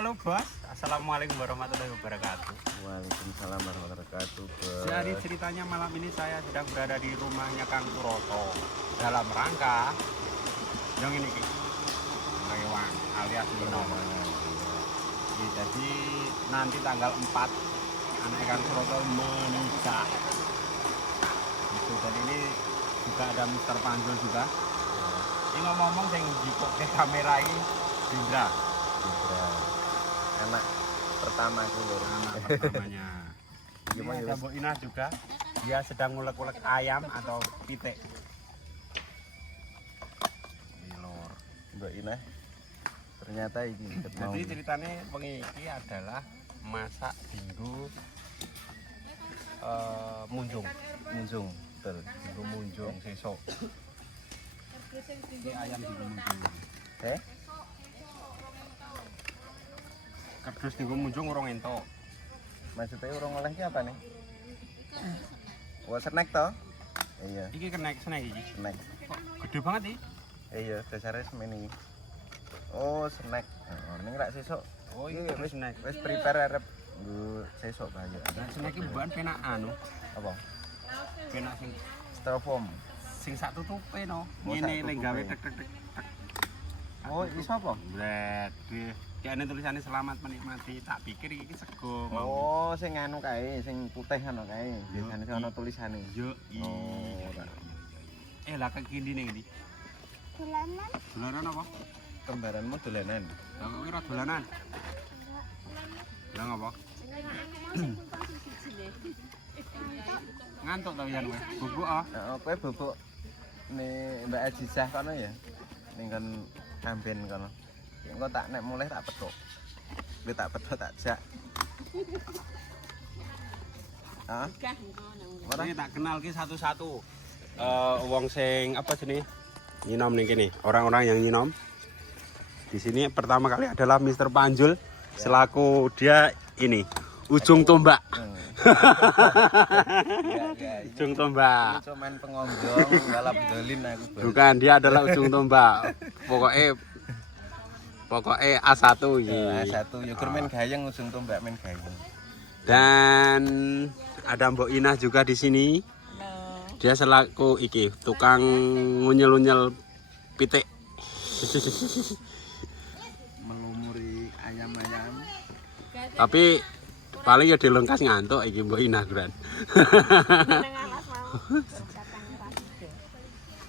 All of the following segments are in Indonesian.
Halo bos, assalamualaikum warahmatullahi wabarakatuh. Waalaikumsalam warahmatullahi wabarakatuh. Jadi ceritanya malam ini saya sedang berada di rumahnya Kang Suroto dalam rangka yang ini Rewan alias Minong. Jadi nanti tanggal 4 anak Kang Suroto menikah. Itu dan ini juga ada Mr. Panjul juga. Ini ngomong-ngomong yang di kamera ini Indra. Anak pertama itu loh. Anak pertamanya. Ini ada Mbok Inah juga. Dia sedang ngulek-ngulek ayam atau pitik. Ini lor. Mbak Inah. Ternyata ini Jadi ceritanya pengiki adalah masak dinggo munjung. munjung, betul. Dinggo munjung sesuk. Ini ayam dinggo munjung. Kerdus dinggo munjung urung entuk. Maksudnya urung oleh ki apa nih? Wah, snack toh? Iya, Iki kenek snack iki. snack. Kok gede banget iki? Iya, dasarnya semeni. Oh, snack. Oh, ning rak sesuk. Oh, Iya, iki wis snack. wis prepare arep nggo sesuk kaya. Nah, snack iki bahan penak anu. Apa? Penak Styrofoam. sing sak tutupe no. Oh, Ngene sak lek gawe tutupe. tek tek tek. Oh, iso apa? Blet. Kayaknya tulisannya selamat menikmati. Tak pikir iki sego mau. Oh, sing anu kae, sing putih ana kae. Biasane sing ana tulisane. Yo iya. Oh, Lah kekindi ning ndi? Dolanan Dolanan apa? kembaranmu dolanan. Lah kok kira dolanan? Lah ngapa? Ngantuk ta yen kowe? Bubuk ah. Heeh, kowe bubuk nih Mbak Ajizah kono ya. Ning kon kamben kono. Engko tak nek mulai tak petuk. Kowe tak petuk tak jak. Hah? Ora Ini tak kenal ki satu-satu. Wong sing apa jenenge? Nyinom ning kene. Orang-orang yang nyinom. Di sini pertama kali adalah Mr. Panjul selaku dia ini ujung tombak. ya. Ujung tombak. Cuman pengonjong balap dolin aku. Bukan, dia adalah ujung tombak. Pokoknya A1 iki. Satu ya gur main gayeng ujung tombak main gayeng. Dan ada Mbok Inah juga di sini. Dia selaku iki tukang ngunyel-ngunyel pitik. Melumuri ayam-ayam. Tapi paling ya dilengkas ngantuk iki Mbok Inah Gran.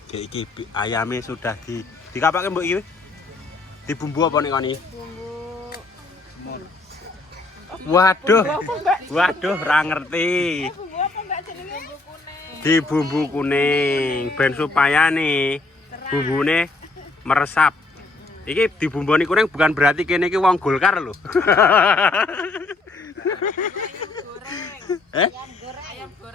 Kayak iki ayamnya sudah dikapake Mbok iki. Dibumbu apa nek koni? bumbu Semut. Waduh, ra ngerti. bumbu apa mbak jenenge bumbu kuning Di bumbu kuning ben supaya nih bumbune meresap. Iki dibumboni kuning bukan berarti kene iki wong Golkar lho.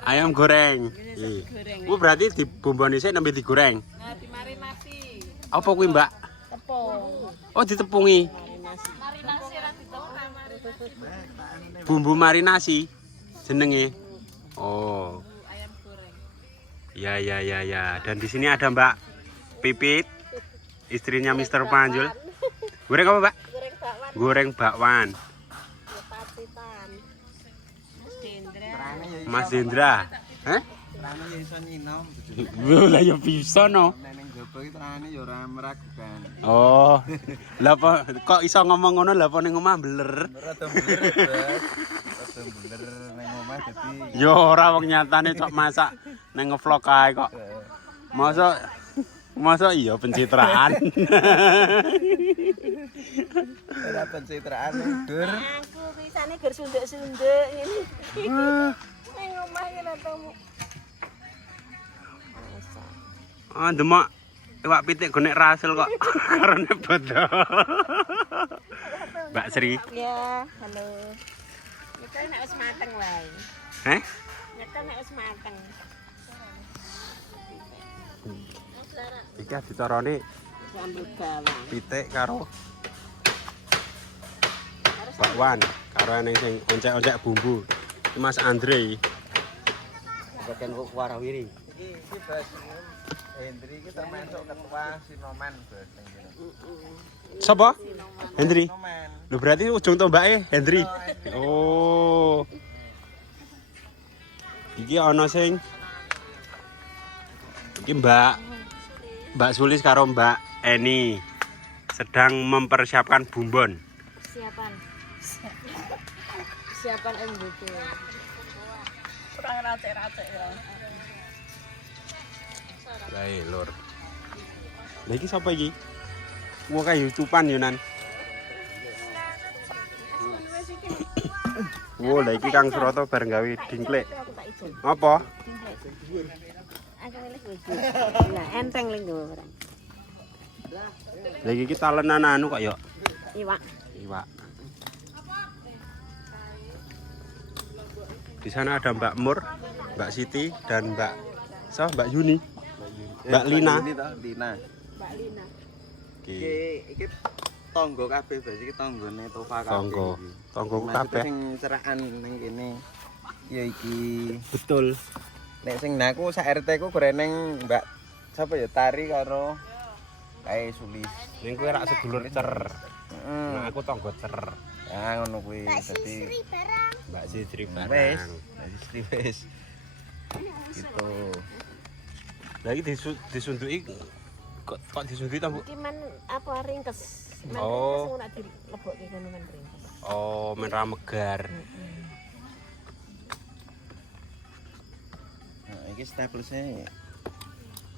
Ayam goreng. Iya. Oh berarti dibumboni sik nembe digoreng. nah dimarinasi Apa kuwi, Mbak? tepung Oh ditepungi. marinasi ra ditepung marinasi Bumbu marinasi jenenge. Oh. ayam goreng Ya. Dan di sini ada Mbak Pipit, istrinya Mr. Panjul. Goreng apa, Mbak? goreng bakwan Goreng bakwan. pacitan Mas Mas Dendra Dendra. Hah? Rane ya iso nyinom. Lah ya bisa no. Neneng jopo iki rane ya ora meragukan. Oh. Lah kok iso ngomong ngono lah apa ning omah beler. Rada bener, Bos. Rada bener nang omah dadi Yo ora wong nyatane cok masak ning ngevlog kae kok. Masa iya pencitraan. ora pencitraan Dur. aku bisane gur sunduk-sunduk ngene ning omah iki ra tau Ah demak iwak pitik gonek rasul kok karena bodoh. Mbak Sri. ya halo nyekel nek wis mateng wae Heh? nyekel nek wis mateng Iki dicarane sambel bawang pitik karo bakwan karo ning sing oncek-oncek bumbu. Iki Mas Andre. Bagian warawiri. Iki Bos. Hendri iki termasuk ketua Sinoman Bos ning kene. Siapa? Hendri. Sinoman. Lu berarti ujung tombake Hendri. Oh. Iki ana sing iki Mbak Sulis karo Mbak Eni sedang mempersiapkan bumbon. Siapan MBK. Kurang racek-racek ya. Bae, Lur. Lah iki sapa iki? Wong kae YouTubean yo nan. Wo, lah iki Kang Suroto bareng gawe dingklek. Apa? Lah enteng ling nggo barang. Lah iki talenan anu kok yo. Iwak. Iwak. Di sana ada Mbak Mur, Mbak Siti dan Mbak Yuni. Mbak Lina. Ini toh, Lina. Mbak Lina. Iki tonggo kabeh Bos, iki tanggane Tova kabeh. Tonggoku Maksudnya kabeh. sing cerakan ning kene ya iki. Betul. Nek sing naku sak RT ku goreneng Mbak sapa ya Tari karo kae Sulis. Ning kowe rak sedulur cer. Heeh. Nah, aku tonggo cer. Ya ngono kuwi. Dadi Mbak Sitri wis, barang. Sisri wis. Gitu. Lah iki disunduki kok disunduki ta, Bu? Iki men apa ringkes. Men Oh. ringkes ora dilebokke ngono men ringkes. Oh, men ramegar. Nah, iki staplesnya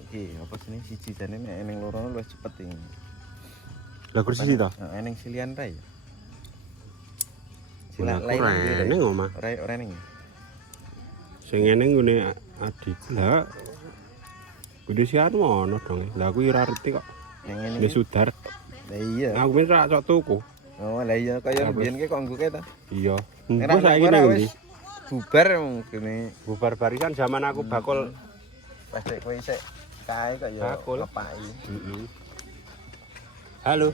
iki apa sini siji jane nek ning loro luwih cepet iki. Lah kursi ta? Heeh, ning silian ra ya. Lah rene omah. Ora ning. Sing ngene ngene adikku lah. Kudu sianu ono dong. Lah aku ora ngerti kok. Ning ngene. Wis sudar. Lah iya. Aku men rak cok tuku. Oh, lah iya kaya mbiyen ki kok ngguke ta. Iya. Ora Engko saiki ora ning wis ndi? bubar mungkin Bubar barisan zaman aku bakul. pas kowe isik kae kok ya Bakul. lepaki. Heeh. Halo.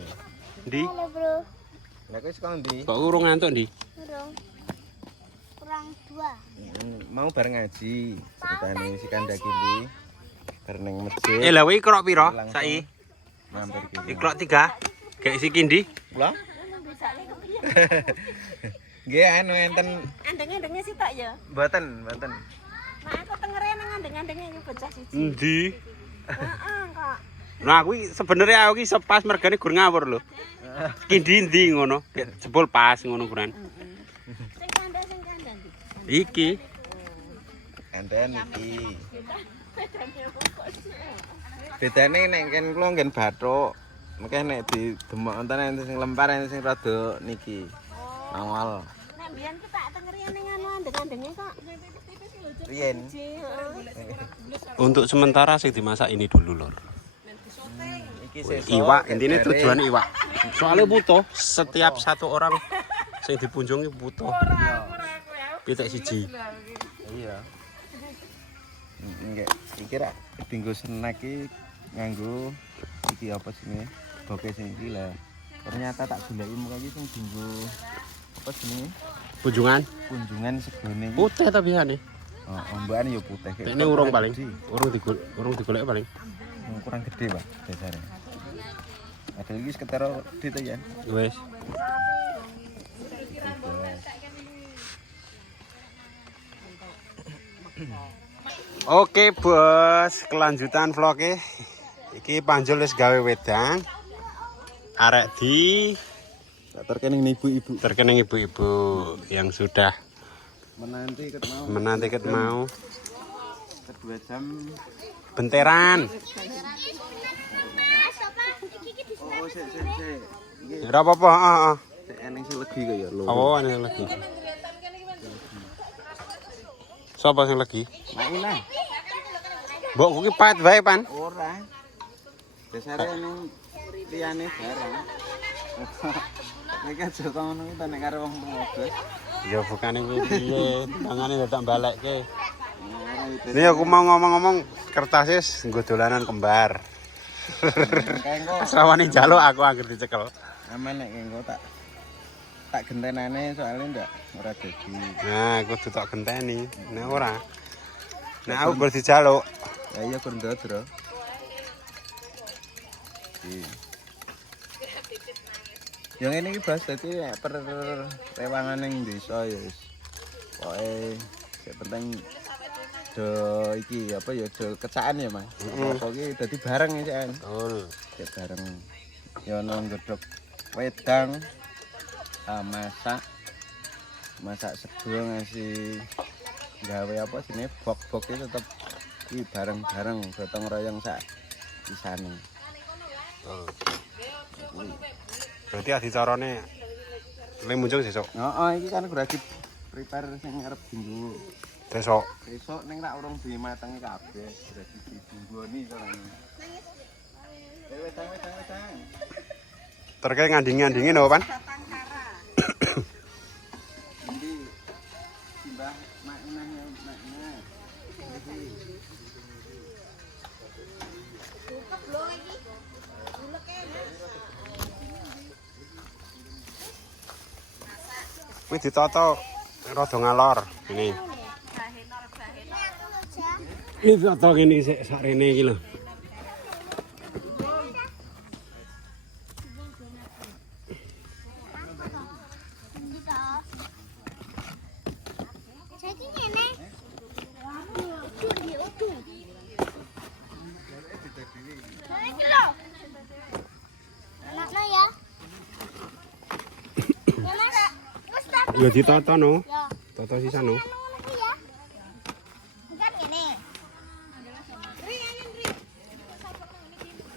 Ndi? Halo bro, Lah kowe saka ndi? Kok urung ngantuk ndi? kurang 2. Mau bareng ngaji. Ceritane si Kandaki iki. Bareng ning masjid. Lah kuwi krok piro Langsung saiki? Mampir kene. Ikrok 3. Kayak si Kindi. Kula? Nggih anu enten Andeng-andenge sih tak ya. mboten. Nah aku tengere nang andeng-andenge iki bocah siji. Endi? Heeh kok. Nah, kuwi sebenarnya aku iki pas mergane gur ngawur lho. Kindi ndi ngono? Jebul pas ngono kuran. Sing kandang. Iki. enten iki. Bedane nek ken kula nggen bathuk. Mengke nek didemok enten enten sing lempar enten sing rada niki. Awal. Nek mbiyen ki tak tengeri ning anu andeng-andenge kok. Riyen. Untuk sementara sing dimasak ini dulu lor. Iki sesuk. Iwak, intinya tujuan iwak. Soalnya butuh setiap satu orang sing dipunjungi butuh. Pitik siji. Iya. Nggih, iki ra dinggo snack iki nganggo iki apa jenenge? Boke sing iki lah. Ternyata tak goleki muka iki sing dinggo apa jenenge? Kunjungan Kunjungan segone iki. putih ta biasane. Oh, ombakan ya putih. Ini urung paling. Urung digolek paling. Kurang gede, Pak, dasare. Ada lagi sekitar itu ya. Wes. Oke, Bos, kelanjutan vlognya. Iki Panjul wis gawe wedang. Arek di Terkening ibu-ibu terkening ibu-ibu yang sudah menanti ket mau. mau Kedua jam. benteran. Oh, sik. Iki Ora apa-apa, heeh. sik eneng sing legi kaya lho. Oh, ini lagi. Siapa sing lagi? Maina. Mbok kuwi pahit wae, Pan. Ora. Dasare ning liyane barang. Nek aja ngono iki nek karo wong tuwa. Ya bukane kuwi piye, tangane dadak balekke. Ini aku mau ngomong-ngomong kertasnya nggo dolanan kembar. Asrawane njaluk aku anggere dicekel. Aman nek engko tak gentenane soalnya ndak ora dadi. Nah, kudu tak genteni. Nek ora Nek aku gur dijaluk. Ya iya gur ndodro. Iki. Yang ini iki Bas dadi per rewangan ning desa ya wis. Pokoke sing penting do iki apa ya do kecakan ya Mas. Apa iki dadi bareng iki kan. Betul. Cek bareng. Ya ono nggodhog wedang masak sego ngasih gawe apa jenenge bok-bok iki tetep iki bareng-bareng gotong royong sak isane. Berarti adicarane le munjung sesuk. Heeh, iki kan berarti prepare sing arep dinggo. Besok. Besok ning rak urung dimatengi kabeh, berarti dibunggoni kono. Wedang. Terkait nganding-ngandingin apa, Pan? Nanti Mbah maknanya makna. Kuwi ditata rada ngalor ini. Ini tata kene sik sarene iki lho. Ya ditata no. Tata sisan no.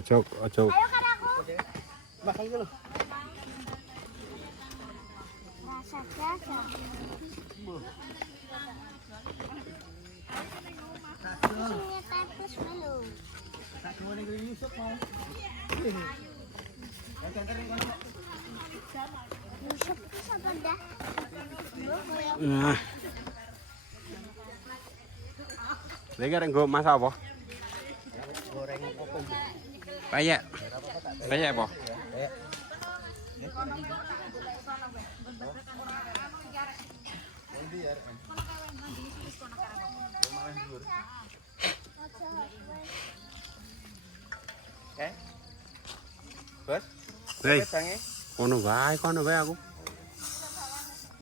Ojo. Ayo kan aku. Makan iki lho. Rasa. Ini tapus dulu. Yusuf itu siapa dah? Nah. Lagi arek nggo masak apa? Goreng opo? Payek. Payek apa? Bos, Hei, wedange kono wae aku.